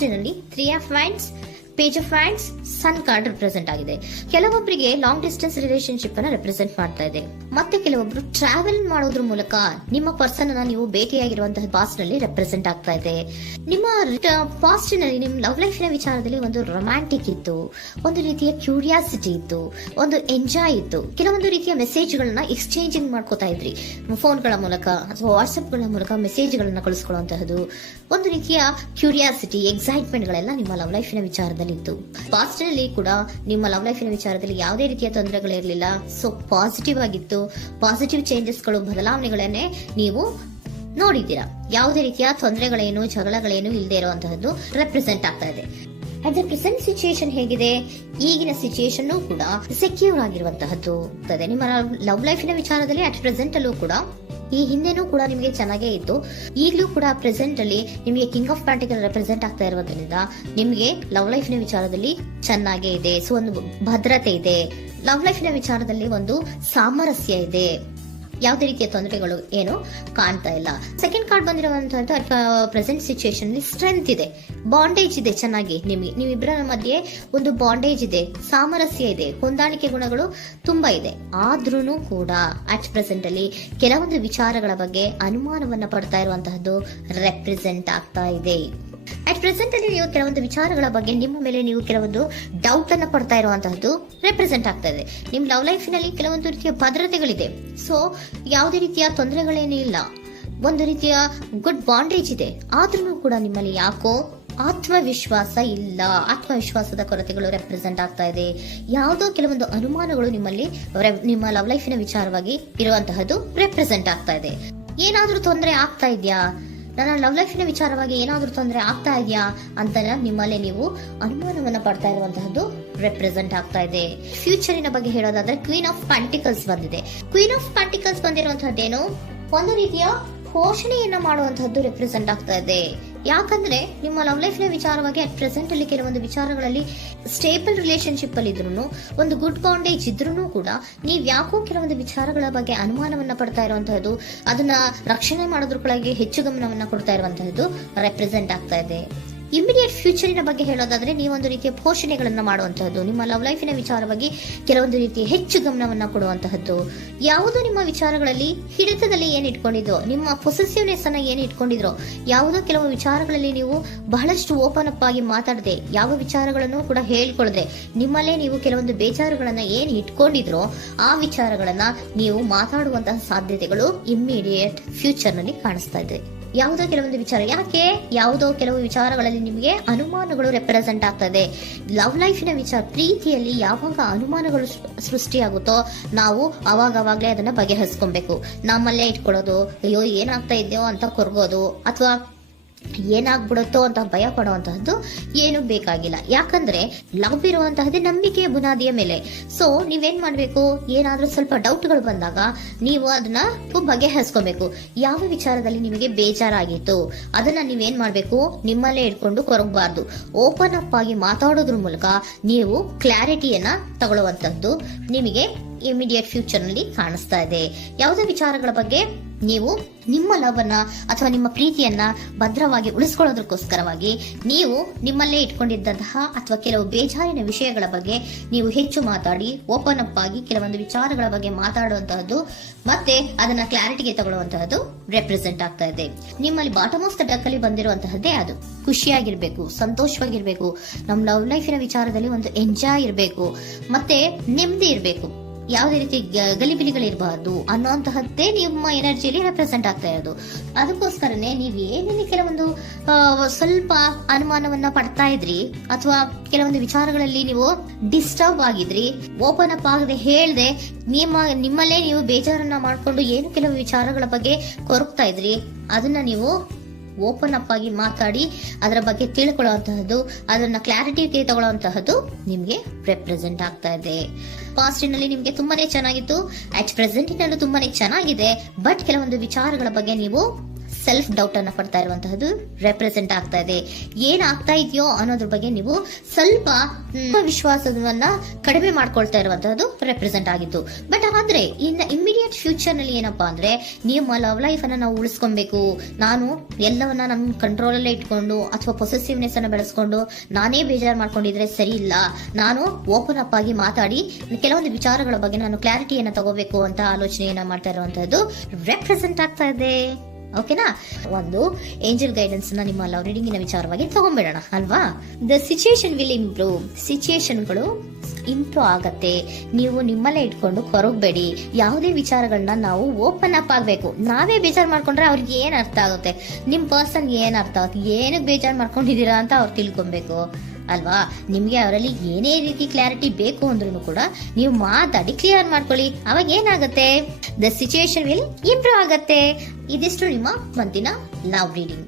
ಪಾಸ್ಟಿನಲ್ಲಿ 3 of wands, page of wands, sun card represent ಆಗಿದೆ. ಕೆಲವೊಬ್ಬರಿಗೆ long distance relationship ಅನ್ನ represent ಮಾಡ್ತಾ ಇದೆ. ಮತ್ತೆ ಕೆಲವೊಬ್ರು ಟ್ರಾವೆಲ್ ಮಾಡೋದ್ರ ಮೂಲಕ ನಿಮ್ಮ ಪರ್ಸನ್ ಅನ್ನ ನೀವು ಭೇಟಿಯಾಗಿರುವಂತಹ ಪಾಸ್ಟ್ ನಲ್ಲಿ ರೆಪ್ರೆಸೆಂಟ್ ಆಗ್ತಾ ಇದೆ. ನಿಮ್ಮ ಪಾಸ್ಟ್ ನಲ್ಲಿ ನಿಮ್ಮ ಲವ್ ಲೈಫಿನ ವಿಚಾರದಲ್ಲಿ ಒಂದು ರೊಮ್ಯಾಂಟಿಕ್ ಇತ್ತು, ಒಂದು ರೀತಿಯ ಕ್ಯೂರಿಯಾಸಿಟಿ ಇತ್ತು, ಒಂದು ಎಂಜಾಯ್ ಇತ್ತು. ಕೆಲವೊಂದು ರೀತಿಯ ಮೆಸೇಜ್ ಗಳನ್ನ ಎಕ್ಸ್ಚೇಂಜಿಂಗ್ ಮಾಡ್ಕೋತಾ ಇದ್ರಿ, ಫೋನ್ಗಳ ಮೂಲಕ ಅಥವಾ ವಾಟ್ಸ್ಆಪ್ ಗಳ ಮೂಲಕ ಮೆಸೇಜ್ ಗಳನ್ನ ಕಳಿಸ್ಕೊಳ್ಳುವಂತಹದ್ದು, ಒಂದು ರೀತಿಯ ಕ್ಯೂರಿಯಾಸಿಟಿ, ಎಕ್ಸೈಟ್ಮೆಂಟ್ ಗಳೆಲ್ಲ ನಿಮ್ಮ ಲವ್ ಲೈಫಿನ ವಿಚಾರದಲ್ಲಿ ಇತ್ತು. ಪಾಸ್ಟ್ ನಲ್ಲಿ ಕೂಡ ನಿಮ್ಮ ಲವ್ ಲೈಫಿನ ವಿಚಾರದಲ್ಲಿ ಯಾವುದೇ ರೀತಿಯ ತೊಂದರೆಗಳಿರಲಿಲ್ಲ. ಸೊ ಪಾಸಿಟಿವ್ ಆಗಿತ್ತು. ಪಾಸಿಟಿವ್ ಚೇಂಜಸ್ಗಳು, ಬದಲಾವಣೆಗಳನ್ನೇ ನೀವು ನೋಡಿದ್ದೀರಾ. ಯಾವುದೇ ರೀತಿಯ ತೊಂದರೆಗಳೇನು, ಜಗಳಗಳೇನು ಇಲ್ಲದೆ ಇರುವಂತಹದ್ದು ರೆಪ್ರೆಸೆಂಟ್ ಆಗ್ತಾ ಇದೆ. ಅಟ್ ದ ಪ್ರೆಸೆಂಟ್ ಸಿಚುಯೇಷನ್ ಹೇಗಿದೆ? ಈಗಿನ ಸಿಚುಯೇಷನ್ ಕೂಡ ಸೆಕ್ಯೂರ್ ಆಗಿರುವಂತಹದ್ದು. ನಿಮ್ಮ ಲವ್ ಲೈಫಿನ ವಿಚಾರದಲ್ಲಿ ಅಟ್ ಪ್ರೆಸೆಂಟ್ ಅಲ್ಲೂ ಕೂಡ, ಈ ಹಿಂದೆನೂ ಕೂಡ ನಿಮಗೆ ಚೆನ್ನಾಗೇ ಇತ್ತು, ಈಗಲೂ ಕೂಡ ಪ್ರೆಸೆಂಟ್ ಅಲ್ಲಿ ನಿಮಗೆ ಕಿಂಗ್ ಆಫ್ ಪ್ಯಾಂಟಿಕಲ್ ರೆಪ್ರೆಸೆಂಟ್ ಆಗ್ತಾ ಇರೋದ್ರಿಂದ ನಿಮಗೆ ಲವ್ ಲೈಫಿನ ವಿಚಾರದಲ್ಲಿ ಚೆನ್ನಾಗೇ ಇದೆ. ಸೊ ಒಂದು ಭದ್ರತೆ ಇದೆ. ಲವ್ ಲೈಫಿನ ವಿಚಾರದಲ್ಲಿ ಒಂದು ಸಾಮರಸ್ಯ ಇದೆ. ಯಾವುದೇ ರೀತಿಯ ತೊಂದರೆಗಳು ಏನು ಕಾಣ್ತಾ ಇಲ್ಲ. ಸೆಕೆಂಡ್ ಕಾರ್ಡ್ ಬಂದಿರುವಂತಹ ಪ್ರೆಸೆಂಟ್ ಸಿಚುಯೇಷನ್ ಸ್ಟ್ರೆಂತ್ ಇದೆ, ಬಾಂಡೇಜ್ ಇದೆ. ಚೆನ್ನಾಗಿ ನೀವಿಬ್ಬರ ಮಧ್ಯೆ ಒಂದು ಬಾಂಡೇಜ್ ಇದೆ, ಸಾಮರಸ್ಯ ಇದೆ, ಹೊಂದಾಣಿಕೆ ಗುಣಗಳು ತುಂಬಾ ಇದೆ. ಆದ್ರೂ ಕೂಡ ಅಟ್ ಪ್ರೆಸೆಂಟ್ ಅಲ್ಲಿ ಕೆಲವೊಂದು ವಿಚಾರಗಳ ಬಗ್ಗೆ ಅನುಮಾನವನ್ನ ಪಡ್ತಾ ಇರುವಂತಹದ್ದು ರೆಪ್ರೆಸೆಂಟ್ ಆಗ್ತಾ ಇದೆ. ಅಟ್ ಪ್ರೆಸೆಂಟ್ ಅಲ್ಲಿ ನೀವು ಕೆಲವೊಂದು ವಿಚಾರಗಳ ಬಗ್ಗೆ ನಿಮ್ಮ ಮೇಲೆ ನೀವು ಕೆಲವೊಂದು ಡೌಟ್ ಅನ್ನ ಪಡ್ತಾ ಇರುವಂತಹದ್ದು ರೆಪ್ರೆಸೆಂಟ್ ಆಗ್ತಾ ಇದೆ. ನಿಮ್ ಲವ್ ಲೈಫಿನಲ್ಲಿ ಕೆಲವೊಂದು ರೀತಿಯ ಭದ್ರತೆಗಳಿದೆ. ಸೊ ಯಾವುದೇ ರೀತಿಯ ತೊಂದರೆಗಳೇನೂ ಇಲ್ಲ, ಒಂದು ರೀತಿಯ ಗುಡ್ ಬಾಂಡೇಜ್ ಇದೆ. ಆದ್ರೂ ಕೂಡ ನಿಮ್ಮಲ್ಲಿ ಯಾಕೋ ಆತ್ಮವಿಶ್ವಾಸ ಇಲ್ಲ, ಆತ್ಮವಿಶ್ವಾಸದ ಕೊರತೆಗಳು ರೆಪ್ರೆಸೆಂಟ್ ಆಗ್ತಾ ಇದೆ. ಯಾವುದೋ ಕೆಲವೊಂದು ಅನುಮಾನಗಳು ನಿಮ್ಮಲ್ಲಿ ನಿಮ್ಮ ಲವ್ ಲೈಫಿನ ವಿಚಾರವಾಗಿ ಇರುವಂತಹದ್ದು ರೆಪ್ರೆಸೆಂಟ್ ಆಗ್ತಾ ಇದೆ. ಏನಾದ್ರೂ ತೊಂದರೆ ಆಗ್ತಾ ಇದೆಯಾ, ನನ್ನ ಲವ್ ಲೈಫಿನ ವಿಚಾರವಾಗಿ ಏನಾದ್ರೂ ತೊಂದರೆ ಆಗ್ತಾ ಇದೆಯಾ ಅಂತ ನಿಮ್ಮಲ್ಲಿ ನೀವು ಅನುಮಾನವನ್ನ ಪಡ್ತಾ ಇರುವಂತಹದ್ದು ರೆಪ್ರೆಸೆಂಟ್ ಆಗ್ತಾ ಇದೆ. ಫ್ಯೂಚರಿನ ಬಗ್ಗೆ ಹೇಳೋದಾದ್ರೆ ಕ್ವೀನ್ ಆಫ್ ಪ್ಯಾಂಟಿಕಲ್ಸ್ ಬಂದಿದೆ. ಕ್ವೀನ್ ಆಫ್ ಪ್ಯಾಂಟಿಕಲ್ಸ್ ಬಂದಿರುವಂತಹದ್ದೇನು, ಒಂದು ರೀತಿಯ ಪೋಷಣೆಯನ್ನ ಮಾಡುವಂತಹದ್ದು ರೆಪ್ರೆಸೆಂಟ್ ಆಗ್ತಾ ಇದೆ. ಯಾಕಂದ್ರೆ ನಿಮ್ಮ ಲವ್ ಲೈಫಿನ ವಿಚಾರವಾಗಿ ಅಟ್ ಪ್ರೆಸೆಂಟ್ ಅಲ್ಲಿ ಕೆಲವೊಂದು ವಿಚಾರಗಳಲ್ಲಿ ಸ್ಟೇಬಲ್ ರಿಲೇಶನ್ಶಿಪ್ ಅಲ್ಲಿ ಇದ್ರೂ, ಒಂದು ಗುಡ್ ಬಾಂಡೇಜ್ ಇದ್ರೂ ಕೂಡ ನೀವ್ ಯಾಕೋ ಕೆಲವೊಂದು ವಿಚಾರಗಳ ಬಗ್ಗೆ ಅನುಮಾನವನ್ನ ಪಡ್ತಾ ಇರುವಂತಹದ್ದು, ಅದನ್ನ ರಕ್ಷಣೆ ಮಾಡೋದ್ರೊಳಗೆ ಹೆಚ್ಚು ಗಮನವನ್ನ ಕೊಡ್ತಾ ಇರುವಂತಹದ್ದು ರೆಪ್ರೆಸೆಂಟ್ ಆಗ್ತಾ ಇದೆ. ಇಮಿಡಿಯೇಟ್ ಫ್ಯೂಚರಿನ ಬಗ್ಗೆ ಹೇಳೋದಾದ್ರೆ ನೀವೊಂದು ರೀತಿಯ ಪೋಷಣೆಗಳನ್ನ ಮಾಡುವಂತಹದ್ದು, ನಿಮ್ಮ ಲವ್ ಲೈಫಿನ ವಿಚಾರವಾಗಿ ಕೆಲವೊಂದು ರೀತಿಯ ಹೆಚ್ಚು ಗಮನವನ್ನ ಕೊಡುವಂತಹದ್ದು, ಯಾವುದೋ ನಿಮ್ಮ ವಿಚಾರಗಳಲ್ಲಿ ಹಿಡಿತದಲ್ಲಿ ಏನ್ ಇಟ್ಕೊಂಡಿದ್ರೋ, ನಿಮ್ಮ ಪೊಸೆಸಿವ್ನೆಸ್ ಅನ್ನ ಏನ್ ಇಟ್ಕೊಂಡಿದ್ರೋ, ಯಾವುದೋ ಕೆಲವು ವಿಚಾರಗಳಲ್ಲಿ ನೀವು ಬಹಳಷ್ಟು ಓಪನ್ ಅಪ್ ಆಗಿ ಮಾತಾಡದೆ, ಯಾವ ವಿಚಾರಗಳನ್ನು ಕೂಡ ಹೇಳ್ಕೊಳ್ಳದೆ, ನಿಮ್ಮಲ್ಲೇ ನೀವು ಕೆಲವೊಂದು ಬೇಜಾರುಗಳನ್ನ ಏನ್ ಇಟ್ಕೊಂಡಿದ್ರೋ ಆ ವಿಚಾರಗಳನ್ನ ನೀವು ಮಾತಾಡುವಂತಹ ಸಾಧ್ಯತೆಗಳು ಇಮಿಡಿಯೇಟ್ ಫ್ಯೂಚರ್ ನಲ್ಲಿ ಕಾಣಿಸ್ತಾ ಇದೆ. ಯಾವುದೋ ಕೆಲವೊಂದು ವಿಚಾರ, ಯಾಕೆ ಯಾವುದೋ ಕೆಲವು ವಿಚಾರಗಳಲ್ಲಿ ನಿಮಗೆ ಅನುಮಾನಗಳು ರೆಪ್ರೆಸೆಂಟ್ ಆಗ್ತದೆ. ಲವ್ ಲೈಫಿನ ವಿಚಾರ, ಪ್ರೀತಿಯಲ್ಲಿ ಯಾವಾಗ ಅನುಮಾನಗಳು ಸೃಷ್ಟಿಯಾಗುತ್ತೋ ನಾವು ಅವಾಗವಾಗ್ಲೇ ಅದನ್ನ ಬಗೆಹರಿಸ್ಕೊಬೇಕು. ನಮ್ಮಲ್ಲೇ ಇಟ್ಕೊಳ್ಳೋದು, ಅಯ್ಯೋ ಏನಾಗ್ತಾ ಇದೆಯೋ ಅಂತ ಕೊರಗೋದು ಅಥವಾ ಏನಾಗ್ಬಿಡುತ್ತೋ ಅಂತ ಭಯ ಪಡುವಂತಹದ್ದು ಏನು ಬೇಕಾಗಿಲ್ಲ. ಯಾಕಂದ್ರೆ ಲವ್ ಇರುವಂತಹದ್ದೇ ನಂಬಿಕೆಯ ಬುನಾದಿಯ ಮೇಲೆ. ಸೊ ನೀವೇನ್ ಮಾಡ್ಬೇಕು, ಏನಾದ್ರೂ ಸ್ವಲ್ಪ ಡೌಟ್ಗಳು ಬಂದಾಗ ನೀವು ಅದನ್ನ ಬಗೆಹರಿಸ್ಕೋಬೇಕು. ಯಾವ ವಿಚಾರದಲ್ಲಿ ನಿಮಗೆ ಬೇಜಾರಾಗಿತ್ತು ಅದನ್ನ ನೀವೇನ್ ಮಾಡ್ಬೇಕು, ನಿಮ್ಮಲ್ಲೇ ಇಟ್ಕೊಂಡು ಕೊರಗಬಾರ್ದು. ಓಪನ್ ಅಪ್ ಆಗಿ ಮಾತಾಡೋದ್ರ ಮೂಲಕ ನೀವು ಕ್ಲಾರಿಟಿಯನ್ನ ತಗೊಳ್ಳುವಂತದ್ದು ನಿಮಗೆ ಇಮಿಡಿಯೇಟ್ ಫ್ಯೂಚರ್ ನಲ್ಲಿ ಕಾಣಿಸ್ತಾ ಇದೆ. ಯಾವುದೇ ವಿಚಾರಗಳ ಬಗ್ಗೆ ನೀವು ನಿಮ್ಮ ಲವ್ ಅನ್ನ ಅಥವಾ ನಿಮ್ಮ ಪ್ರೀತಿಯನ್ನ ಭದ್ರವಾಗಿ ಉಳಿಸ್ಕೊಳ್ಳೋದಕ್ಕೋಸ್ಕರವಾಗಿ ನೀವು ನಿಮ್ಮಲ್ಲೇ ಇಟ್ಕೊಂಡಿದ್ದಂತಹ ಅಥವಾ ಕೆಲವು ಬೇಜಾರಿನ ವಿಷಯಗಳ ಬಗ್ಗೆ ನೀವು ಹೆಚ್ಚು ಮಾತಾಡಿ ಓಪನ್ ಅಪ್ ಆಗಿ ಕೆಲವೊಂದು ವಿಚಾರಗಳ ಬಗ್ಗೆ ಮಾತಾಡುವಂತಹದ್ದು ಮತ್ತೆ ಅದನ್ನ ಕ್ಲಾರಿಟಿಗೆ ತಗೊಳ್ಳುವಂತಹದ್ದು ರೆಪ್ರೆಸೆಂಟ್ ಆಗ್ತಾ ಇದೆ. ನಿಮ್ಮಲ್ಲಿ ಬಾಟಮ್ ಆಫ್ ದ ಡಕ್ ಅಲ್ಲಿ ಬಂದಿರುವಂತಹದ್ದೇ ಅದು. ಖುಷಿಯಾಗಿರ್ಬೇಕು, ಸಂತೋಷವಾಗಿರ್ಬೇಕು, ನಮ್ಮ ಲವ್ ಲೈಫಿನ ವಿಚಾರದಲ್ಲಿ ಒಂದು ಎಂಜಾಯ್ ಇರಬೇಕು, ಮತ್ತೆ ನೆಮ್ಮದಿ ಇರಬೇಕು, ಯಾವುದೇ ರೀತಿ ಗಲಿಬಿಲಿಗಳಿರಬಾರ್ದು ಅನ್ನೋಂತಹದ್ದೇ ನಿಮ್ಮ ಎನರ್ಜಿಯಲ್ಲಿ ರೆಪ್ರೆಸೆಂಟ್ ಆಗ್ತಾ ಇರೋದು. ಅದಕ್ಕೋಸ್ಕರನೇ ನೀವು ಏನೇನು ಕೆಲವೊಂದು ಸ್ವಲ್ಪ ಅನುಮಾನವನ್ನ ಪಡ್ತಾ ಇದ್ರಿ ಅಥವಾ ಕೆಲವೊಂದು ವಿಚಾರಗಳಲ್ಲಿ ನೀವು ಡಿಸ್ಟರ್ಬ್ ಆಗಿದ್ರಿ, ಓಪನ್ ಅಪ್ ಆಗದೆ ಹೇಳ್ದೆ ನಿಮ್ಮಲ್ಲೇ ನೀವು ಬೇಜಾರನ್ನ ಮಾಡ್ಕೊಂಡು ಏನು ಕೆಲವು ವಿಚಾರಗಳ ಬಗ್ಗೆ ಕೊರಗ್ತಾ ಇದ್ರಿ, ಅದನ್ನ ನೀವು ಓಪನ್ ಅಪ್ ಆಗಿ ಮಾತಾಡಿ ಅದರ ಬಗ್ಗೆ ತಿಳ್ಕೊಳ್ಳುವಂತಹದ್ದು, ಅದನ್ನ ಕ್ಲಾರಿಟಿಗೆ ತಗೊಳ್ಳುವಂತಹದ್ದು ನಿಮ್ಗೆ ರೆಪ್ರೆಸೆಂಟ್ ಆಗ್ತಾ ಇದೆ. ಪಾಸ್ಟಿನಲ್ಲಿ ನಿಮ್ಗೆ ತುಂಬಾನೇ ಚೆನ್ನಾಗಿತ್ತು, ಅಟ್ ಪ್ರೆಸೆಂಟಿನಲ್ಲೂ ತುಂಬಾನೇ ಚೆನ್ನಾಗಿದೆ. ಬಟ್ ಕೆಲವೊಂದು ವಿಚಾರಗಳ ಬಗ್ಗೆ ನೀವು ಸೆಲ್ಫ್ ಡೌಟ್ ಅನ್ನ ಪಡ್ತಾ ಇರುವಂತಹದ್ದು ರೆಪ್ರೆಸೆಂಟ್ ಆಗ್ತಾ ಇದೆ. ಏನಾಗ್ತಾ ಇದೆಯೋ ಅನ್ನೋದ್ರ ಬಗ್ಗೆ ನೀವು ಸ್ವಲ್ಪ ವಿಶ್ವಾಸವನ್ನ ಕಡಿಮೆ ಮಾಡ್ಕೊಳ್ತಾ ಇರುವಂತಹದ್ದು ರೆಪ್ರೆಸೆಂಟ್ ಆಗಿತ್ತು. ಬಟ್ ಆದ್ರೆ ಇನ್ ಇಮಿಡಿಯೇಟ್ ಫ್ಯೂಚರ್ ನಲ್ಲಿ ಏನಪ್ಪಾ ಅಂದ್ರೆ ನಿಮ್ಮ ಲವ್ ಲೈಫ್ ಅನ್ನ ನಾವು ಉಳಿಸ್ಕೊಬೇಕು, ನಾನು ಎಲ್ಲವನ್ನ ನಮ್ಮ ಕಂಟ್ರೋಲ್ ಅಲ್ಲೇ ಇಟ್ಕೊಂಡು ಅಥವಾ ಪೊಸೆಸಿವ್ನೆಸ್ ಅನ್ನ ಬೆಳೆಸ್ಕೊಂಡು ನಾನೇ ಬೇಜಾರು ಮಾಡ್ಕೊಂಡಿದ್ರೆ ಸರಿ ಇಲ್ಲ, ನಾನು ಓಪನ್ ಅಪ್ ಆಗಿ ಮಾತಾಡಿ ಕೆಲವೊಂದು ವಿಚಾರಗಳ ಬಗ್ಗೆ ನಾನು ಕ್ಲಾರಿಟಿಯನ್ನ ತಗೋಬೇಕು ಅಂತ ಆಲೋಚನೆಯನ್ನ ಮಾಡ್ತಾ ಇರುವಂತಹದ್ದು ರೆಪ್ರೆಸೆಂಟ್ ಆಗ್ತಾ ಇದೆ. ಓಕೆನಾ? ಒಂದು ಏಂಜಲ್ ಗೈಡೆನ್ಸ್ ನ ನಿಮ್ಮ ಲವ್ ರೀಡಿಂಗಿನ ವಿಚಾರವಾಗಿ ತಗೊಂಡ್ಬಿಡೋಣ ಅಲ್ವಾ. ದ ಸಿಚುಯೇಷನ್ ವಿಲ್ ಇಂಪ್ರೂವ್, ಸಿಚುಯೇಷನ್ಗಳು ಇಂಪ್ರೂವ್ ಆಗತ್ತೆ. ನೀವು ನಿಮ್ಮಲ್ಲೇ ಇಟ್ಕೊಂಡು ಕೊರಗಬೇಡಿ. ಯಾವುದೇ ವಿಚಾರಗಳನ್ನ ನಾವು ಓಪನ್ ಅಪ್ ಆಗ್ಬೇಕು. ನಾವೇ ಬೇಜಾರು ಮಾಡ್ಕೊಂಡ್ರೆ ಅವ್ರಿಗೆ ಏನ್ ಅರ್ಥ ಆಗುತ್ತೆ, ನಿಮ್ ಪರ್ಸನ್ ಏನ್ ಅರ್ಥ ಆಗುತ್ತೆ, ಏನಕ್ಕೆ ಬೇಜಾರು ಮಾಡ್ಕೊಂಡಿದೀರಾ ಅಂತ ಅವ್ರು ತಿಳ್ಕೊಬೇಕು ಅಲ್ವಾ. ನಿಮ್ಗೆ ಅವರಲ್ಲಿ ಏನೇ ರೀತಿ ಕ್ಲಾರಿಟಿ ಬೇಕು ಅಂದ್ರೂ ಕೂಡ ನೀವು ಮಾತಾಡಿ ಕ್ಲಿಯರ್ ಮಾಡ್ಕೊಳ್ಳಿ. ಅವಾಗ ಏನಾಗುತ್ತೆ, ದ ಸಿಚುಯೇಷನ್ ವಿಲ್ ಇಂಪ್ರೂವ್ ಆಗತ್ತೆ. ಇದಿಷ್ಟು ನಿಮ್ಮ ಮಂತಿನ ಲವ್ ರೀಡಿಂಗ್.